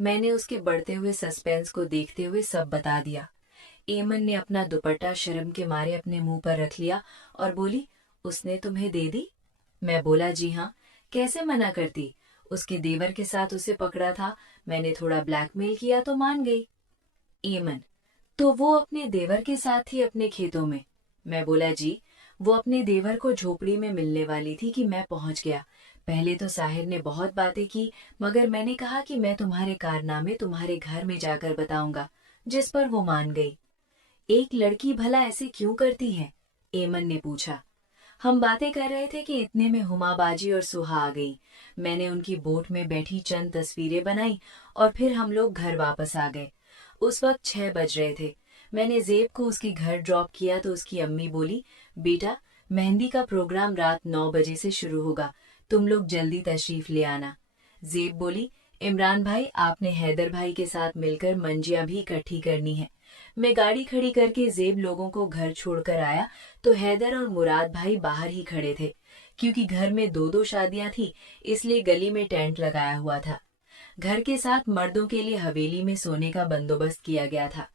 मैंने उसके बढ़ते हुए सस्पेंस को देखते हुए सब बता दिया। एमन ने अपना दुपट्टा शर्म के मारे अपने मुंह पर रख लिया और बोली, उसने तुम्हें दे दी? मैं बोला, जी हाँ, कैसे मना करती। उसके देवर के साथ उसे पकड़ा था, मैंने थोड़ा ब्लैकमेल किया तो मान गई। एमन, तो वो अपने देवर के साथ थी अपने खेतों में? मैं बोला, जी, वो अपने देवर को झोपड़ी में मिलने वाली थी कि मैं पहुंच गया। पहले तो साहिर ने बहुत बातें की, मगर मैंने कहा कि मैं तुम्हारे कारनामे तुम्हारे घर में जाकर बताऊंगा, जिस पर वो मान गई। एक लड़की भला ऐसे क्यों करती है? एमन ने पूछा। हम बातें कर रहे थे कि इतने में हुमा बाजी और सुहा आ गई। मैंने उनकी बोट में बैठी चंद तस्वीरें बनाई और फिर हम लोग घर वापस आ गए। उस वक्त 6 बज रहे थे। मैंने जेब को उसके घर ड्रॉप किया तो उसकी अम्मी बोली, बेटा, मेहंदी का प्रोग्राम रात 9 बजे से शुरू होगा, तुम लोग जल्दी तशरीफ ले आना। जेब बोली, इमरान भाई, आपने हैदर भाई के साथ मिलकर मंजियां भी इकट्ठी करनी है। मैं गाड़ी खड़ी करके जेब लोगों को घर छोड़कर आया तो हैदर और मुराद भाई बाहर ही खड़े थे। क्योंकि घर में 2-2 शादियां थी, इसलिए गली में टेंट लगाया हुआ था। घर के साथ मर्दों के लिए हवेली में सोने का बंदोबस्त किया गया था।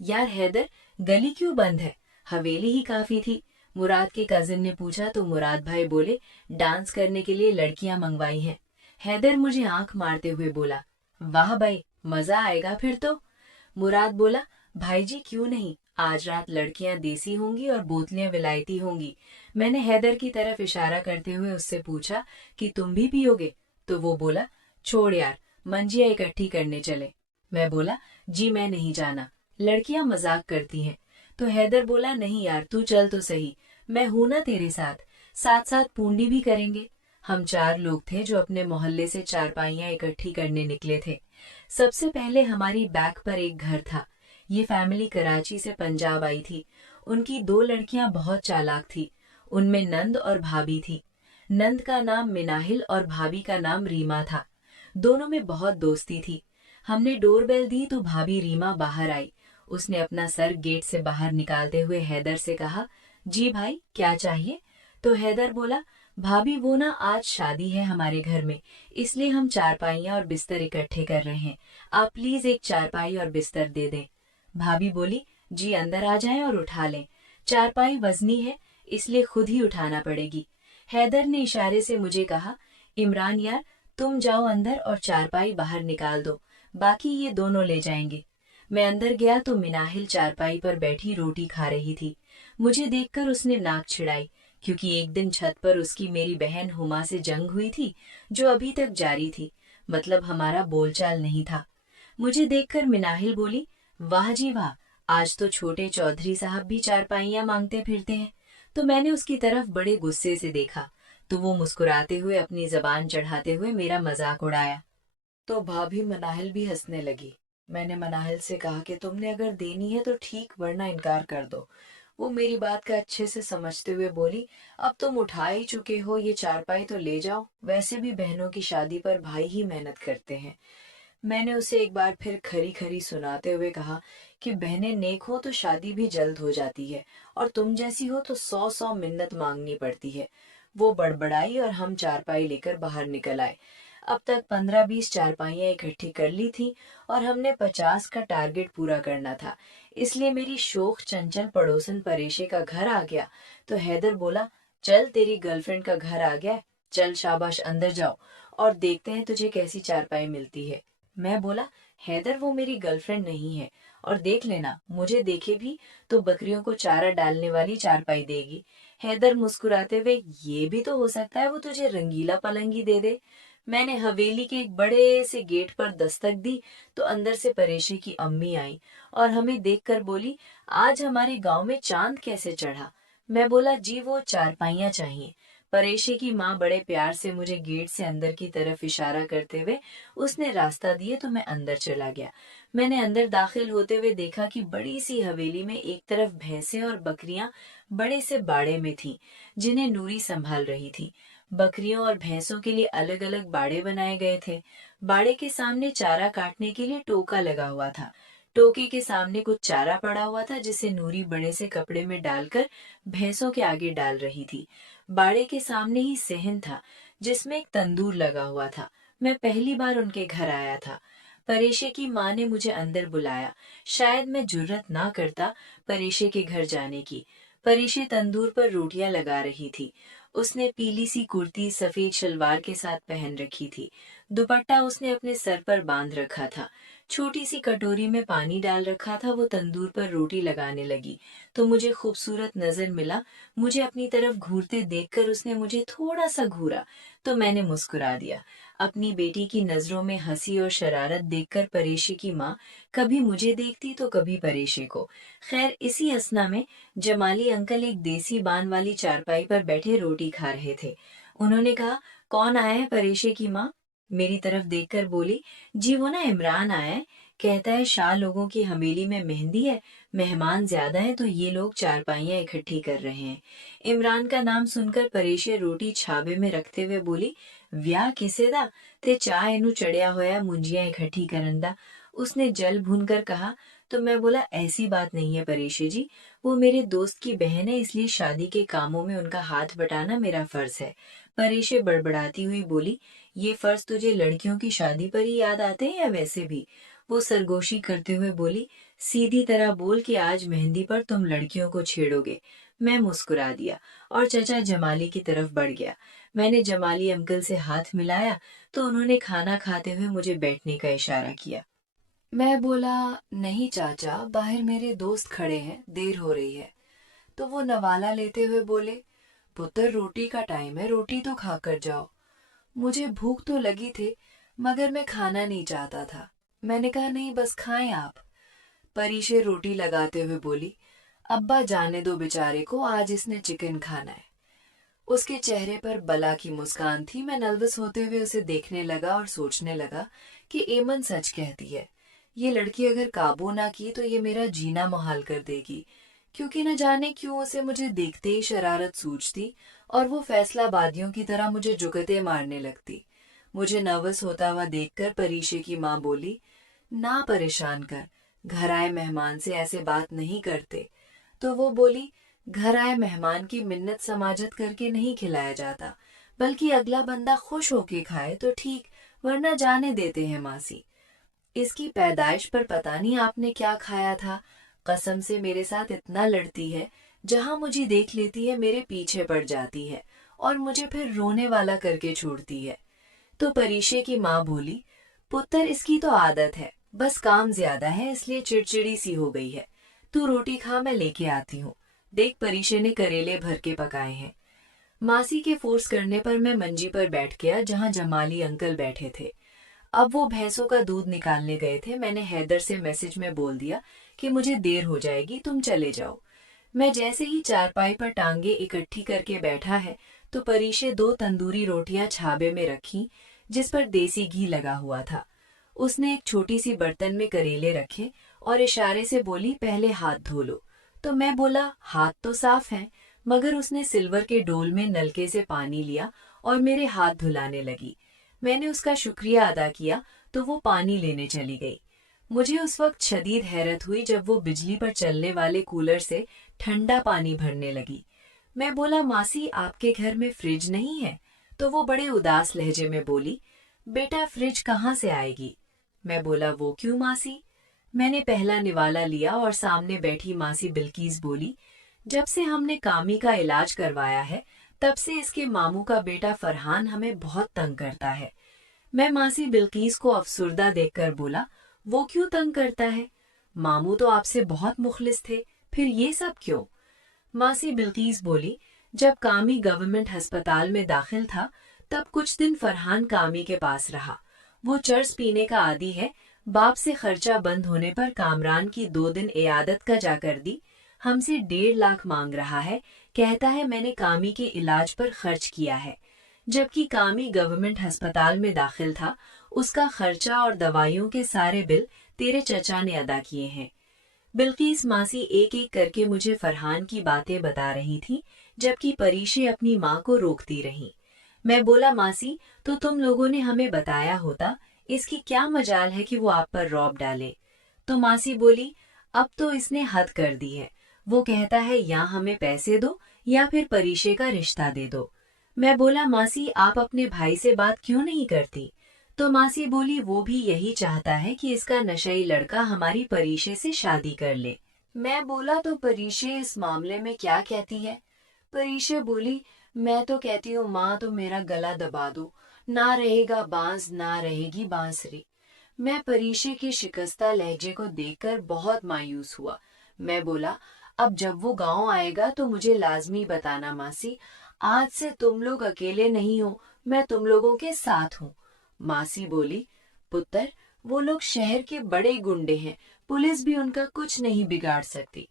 यार हैदर, गली क्यों बंद है? हवेली ही काफी थी। मुराद के कजिन ने पूछा तो मुराद भाई बोले, डांस करने के लिए लड़कियां मंगवाई हैं। हैदर मुझे आंख मारते हुए बोला, वाह भाई, मजा आएगा फिर तो। मुराद बोला, भाई जी क्यों नहीं, आज रात लड़कियां देसी होंगी और बोतलें विलायती होंगी। मैंने हैदर की तरफ इशारा करते हुए उससे पूछा कि तुम भी पियोगे? तो वो बोला, छोड़ यार, मंजिया इकट्ठी करने चले। मैं बोला, जी मैं नहीं जाना, लड़कियां मजाक करती हैं। तो हैदर बोला, नहीं यार, तू चल तो सही, मैं हूं ना तेरे साथ, साथ साथ पूंडी भी करेंगे। हम 4 लोग थे जो अपने मोहल्ले से चारपाइयां इकट्ठी करने निकले थे। सबसे पहले हमारी बैक पर एक घर था। ये फैमिली कराची से पंजाब आई थी। उनकी 2 लड़कियां बहुत चालाक थी। उनमें नंद और भाभी थी। नंद का नाम मिनाहिल और भाभी का नाम रीमा था। दोनों में बहुत दोस्ती थी। हमने डोरबेल दी तो भाभी रीमा बाहर आई। उसने अपना सर गेट से बाहर निकालते हुए हैदर से कहा, जी भाई, क्या चाहिए? तो हैदर बोला, भाभी वो ना, आज शादी है हमारे घर में, इसलिए हम चारपाइयां और बिस्तर इकट्ठे कर रहे हैं। आप प्लीज एक चारपाई और बिस्तर दे दें। भाभी बोली, जी अंदर आ जाएं और उठा लें। चारपाई वजनी है, इसलिए खुद ही उठाना पड़ेगी। हैदर ने इशारे से मुझे कहा, इमरान यार, तुम जाओ अंदर और चारपाई बाहर निकाल दो, बाकी ये दोनों ले जाएंगे। मैं अंदर गया तो मिनाहिल चारपाई पर बैठी रोटी खा रही थी। मुझे देखकर उसने नाक छिड़ाई, क्योंकि एक दिन छत पर उसकी मेरी बहन हुमा से जंग हुई थी, जो अभी तक जारी थी। मतलब हमारा बोलचाल नहीं था। मुझे देखकर मिनाहिल बोली, वाह जी वाह, आज तो छोटे चौधरी साहब भी चारपाइयां मांगते फिरते हैं। तो मैंने उसकी तरफ बड़े गुस्से से देखा, तो वो मुस्कुराते हुए अपनी जबान चढ़ाते हुए मेरा मजाक उड़ाया। तो भाभी मनाहिल भी हंसने लगी। मैंने मनाहिल से कहा कि तुमने अगर देनी है तो ठीक, वरना इनकार कर दो। वो मेरी बात का अच्छे से समझते हुए बोली, अब तुम उठा ही चुके हो, ये चारपाई तो ले जाओ, वैसे भी बहनों की शादी पर भाई ही मेहनत करते हैं। मैंने उसे एक बार फिर खरी खरी सुनाते हुए कहा कि बहनें नेक हो तो शादी भी जल्द हो जाती है, और तुम जैसी हो तो 100-100 मिन्नत मांगनी पड़ती है। वो बड़बड़ाई और हम चारपाई लेकर बाहर निकल आए। अब तक 15-20 चारपाइयां इकट्ठी कर ली थी और हमने 50 का टारगेट पूरा करना था। इसलिए मेरी शोख चंचल पड़ोसन परेशे का घर आ गया तो हैदर बोला, चल तेरी गर्लफ्रेंड का घर आ गया है, चल शाबाश अंदर जाओ और देखते हैं तुझे कैसी चारपाई मिलती है। मैं बोला, हैदर वो मेरी गर्लफ्रेंड नहीं है, और देख लेना, मुझे देखे भी तो बकरियों को चारा डालने वाली चारपाई देगी। हैदर मुस्कुराते हुए, ये भी तो हो सकता है वो तुझे रंगीला पलंगी दे दे। मैंने हवेली के एक बड़े से गेट पर दस्तक दी तो अंदर से परेशी की अम्मी आई और हमें देखकर बोली, आज हमारे गांव में चांद कैसे चढ़ा? मैं बोला, जी वो चारपाइयां चाहिए। परेशी की माँ बड़े प्यार से मुझे गेट से अंदर की तरफ इशारा करते हुए उसने रास्ता दिए तो मैं अंदर चला गया। मैंने अंदर दाखिल होते हुए देखा कि बड़ी सी हवेली में एक तरफ भैंसें और बकरियां बड़े से बाड़े में थीं, जिन्हें नूरी संभाल रही थी। बकरियों और भैंसों के लिए अलग अलग बाड़े बनाए गए थे। बाड़े के सामने चारा काटने के लिए टोका लगा हुआ था। टोके के सामने कुछ चारा पड़ा हुआ था जिसे नूरी बड़े से कपड़े में डालकर भैंसों के आगे डाल रही थी। बाड़े के सामने ही सहन था जिसमें एक तंदूर लगा हुआ था। मैं पहली बार उनके घर आया था। परेशे की माँ ने मुझे अंदर बुलाया। शायद मैं जुर्रत ना करता परेशे के घर जाने की। परेशे तंदूर पर रोटियां लगा रही थी। उसने पीली सी कुर्ती सफेद शलवार के साथ पहन रखी थी। दुपट्टा उसने अपने सर पर बांध रखा था। छोटी सी कटोरी में पानी डाल रखा था। वो तंदूर पर रोटी लगाने लगी तो मुझे खूबसूरत नजर मिला। मुझे अपनी तरफ घूरते देखकर उसने मुझे थोड़ा सा घूरा तो मैंने मुस्कुरा दिया। अपनी बेटी की नजरों में हंसी और शरारत देखकर परेशे की माँ कभी मुझे देखती तो कभी परेशे को। खैर इसी असना में जमाली अंकल एक देसी बान वाली चारपाई पर बैठे रोटी खा रहे थे। उन्होंने कहा, कौन आया है? परेशे की माँ मेरी तरफ देखकर बोली, जी वो ना इमरान आया है। कहता है शाह लोगों की हवेली में मेहंदी है, मेहमान ज्यादा हैं तो ये लोग चारपाइयां इकट्ठी कर रहे हैं। इमरान का नाम सुनकर परेशे रोटी छाबे में रखते हुए बोली, व्याह किसे दा ते चाह इनू चढ़िया होया मुंजियां इकट्ठी करन दा। उसने जल भून कर कहा। तो मैं बोला, ऐसी बात नहीं है परेशे जी, वो मेरे दोस्त की बहन है इसलिए शादी के कामों में उनका हाथ बटाना मेरा फर्ज है। परेशे बड़बड़ाती हुई बोली, ये फर्ज तुझे लड़कियों की शादी पर ही याद आते हैं या वैसे भी? वो सरगोशी करते हुए बोली, सीधी तरह बोल कि आज मेहंदी पर तुम लड़कियों को छेड़ोगे। मैं मुस्कुरा दिया और चचा जमाली की तरफ बढ़ गया। मैंने जमाली अंकल से हाथ मिलाया तो उन्होंने खाना खाते हुए मुझे बैठने का इशारा किया। मैं बोला, नहीं चाचा, बाहर मेरे दोस्त खड़े हैं, देर हो रही है। तो वो नवाला लेते हुए बोले, पुत्र रोटी का टाइम है, रोटी तो खा कर जाओ। मुझे भूख तो लगी थी मगर मैं खाना नहीं चाहता था। मैंने कहा, नहीं बस खाएं आप। परीशे रोटी लगाते हुए बोली, अब्बा जाने दो बेचारे को, आज इसने चिकन खाना है। उसके चेहरे पर बला की मुस्कान थी। मैं नर्वस होते हुए उसे देखने लगा और सोचने लगा कि एमन सच कहती है। ये लड़की अगर काबू ना की तो ये मेरा जीना मुहाल कर देगी, क्योंकि न जाने क्यों उसे मुझे देखते ही शरारत सूझती और वो फैसलाबादियों की तरह मुझे जुगते मारने लगती। मुझे नर्वस होता हुआ देखकर परीशे की माँ बोली, ना परेशान कर, घर आए मेहमान से ऐसे बात नहीं करते। तो वो बोली, घर आए मेहमान की मिन्नत समाजत करके नहीं खिलाया जाता, बल्कि अगला बंदा खुश होके खाए तो ठीक, वरना जाने देते हैं मासी। इसकी पैदाइश पर पता नहीं आपने क्या खाया था, कसम से मेरे साथ इतना लड़ती है, जहां मुझे देख लेती है मेरे पीछे पड़ जाती है और मुझे फिर रोने वाला करके छोड़ती है। तो परीशे की माँ बोली, पुत्र इसकी तो आदत है, बस काम ज्यादा है इसलिए चिड़चिड़ी सी हो गई है। तू रोटी खा, मैं लेके आती हूँ। देख परीशे ने करेले भर के पकाए हैं। मासी के फोर्स करने पर मैं मंजी पर बैठ गया जहाँ जमाली अंकल बैठे थे। अब वो भैंसों का दूध निकालने गए थे। मैंने हैदर से मैसेज में बोल दिया कि मुझे देर हो जाएगी, तुम चले जाओ। मैं जैसे ही चारपाई पर टांगे इकट्ठी करके बैठा है तो परीशे दो तंदूरी रोटियां छाबे में रखी जिस पर देसी घी लगा हुआ था। उसने एक छोटी सी बर्तन में करेले रखे और इशारे से बोली, पहले हाथ धो लो। तो मैं बोला, हाथ तो साफ हैं, मगर उसने सिल्वर के डोल में नलके से पानी लिया और मेरे हाथ धुलाने लगी। मैंने उसका शुक्रिया अदा किया तो वो पानी लेने चली गई। मुझे उस वक्त शदीद हैरत हुई जब वो बिजली पर चलने वाले कूलर से ठंडा पानी भरने लगी। मैं बोला, मासी आपके घर में फ्रिज नहीं है? तो वो बड़े उदास लहजे में बोली, बेटा फ्रिज कहाँ से आएगी? मैं बोला, वो क्यों मासी? मैंने पहला निवाला लिया और सामने बैठी मासी बिल्कीस बोली, जब से हमने कामी का इलाज करवाया है तब से इसके मामू का बेटा फरहान हमें बहुत तंग करता है। मैं मासी बिल्कीस को अफसुर्दा देखकर बोला, वो क्यों तंग करता है? मामू तो आपसे बहुत मुखलिस थे, फिर ये सब क्यों? मासी बिल्कीस बोली, जब कामी गवर्नमेंट अस्पताल में दाखिल था तब कुछ दिन फरहान कामी के पास रहा। वो चर्स पीने का आदी है। बाप से खर्चा बंद होने पर कामरान की 2 दिन इयादत का जाकर दी। हमसे 1.5 लाख मांग रहा है। कहता है मैंने कामी के इलाज पर खर्च किया है। जबकि कामी गवर्नमेंट अस्पताल में दाखिल था, उसका खर्चा और दवाइयों के सारे बिल तेरे चचा ने अदा किए हैं। बिल्कीस मासी एक एक करके मुझे फरहान की बातें बता रही थी, जबकि परीशे अपनी माँ को रोकती रही। मैं बोला, मासी तो तुम लोगों ने हमें बताया होता, इसकी क्या मजाल है कि वो आप पर रौब डाले? तो मासी बोली, अब तो इसने हद कर दी है। वो कहता है या हमें पैसे दो या फिर परीशे का रिश्ता दे दो। मैं बोला, मासी आप अपने भाई से बात क्यों नहीं करती? तो मासी बोली वो भी यही चाहता है कि इसका नशई लड़का हमारी परीशे से शादी कर ले। मैं बोला तो परीशे इस मामले में क्या कहती है? परीशे बोली मैं तो कहती हूँ माँ तो मेरा गला दबा दो, ना रहेगा बांस ना रहेगी बांसुरी। मैं परीशे के शिकस्ता लहजे को देखकर बहुत मायूस हुआ। मैं बोला अब जब वो गांव आएगा तो मुझे लाजमी बताना मासी, आज से तुम लोग अकेले नहीं हो, मैं तुम लोगों के साथ हूँ। मासी बोली पुत्र वो लोग शहर के बड़े गुंडे हैं, पुलिस भी उनका कुछ नहीं बिगाड़ सकती।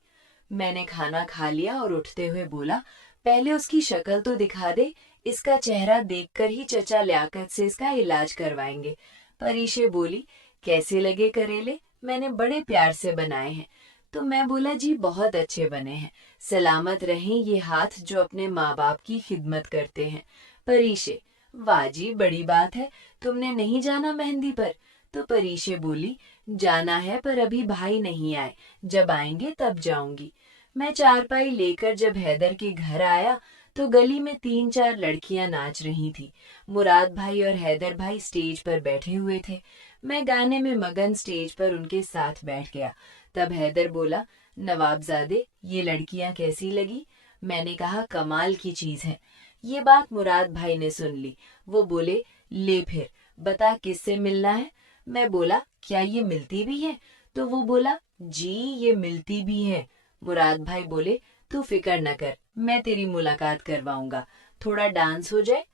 मैंने खाना खा लिया और उठते हुए बोला पहले उसकी शक्ल तो दिखा दे, इसका चेहरा देखकर ही चचा लियाकत से इसका इलाज करवाएंगे। परीशे बोली कैसे लगे करेले, मैंने बड़े प्यार से बनाए हैं। तो मैं बोला जी बहुत अच्छे बने हैं, सलामत रहें ये हाथ जो अपने माँ बाप की खिदमत करते हैं। परीशे वाह जी बड़ी बात है, तुमने नहीं जाना मेहंदी पर? तो परीशे बोली जाना है पर अभी भाई नहीं आए, जब आएंगे तब जाऊंगी। मैं चारपाई लेकर जब हैदर के घर आया तो गली में 3-4 लड़कियां नाच रही थी। मुराद भाई और हैदर भाई स्टेज पर बैठे हुए थे। मैं गाने में मगन स्टेज पर उनके साथ बैठ गया। तब हैदर बोला नवाबजादे ये लड़कियां कैसी लगी? मैंने कहा कमाल की चीज है। ये बात मुराद भाई ने सुन ली। वो बोले ले फिर बता किससे मिलना है? मैं बोला क्या ये मिलती भी है? तो वो बोला जी ये मिलती भी है। मुराद भाई बोले तू फिक्र न कर, मैं तेरी मुलाकात करवाऊंगा, थोड़ा डांस हो जाए।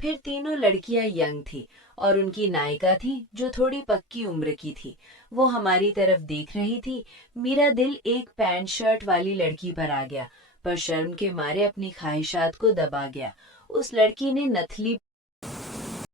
फिर तीनों लड़कियां यंग थी और उनकी नायिका थी जो थोड़ी पक्की उम्र की थी। वो हमारी तरफ देख रही थी। मेरा दिल एक पैंट शर्ट वाली लड़की पर आ गया, पर शर्म के मारे अपनी ख्वाहिशात को दबा गया। उस लड़की ने नथली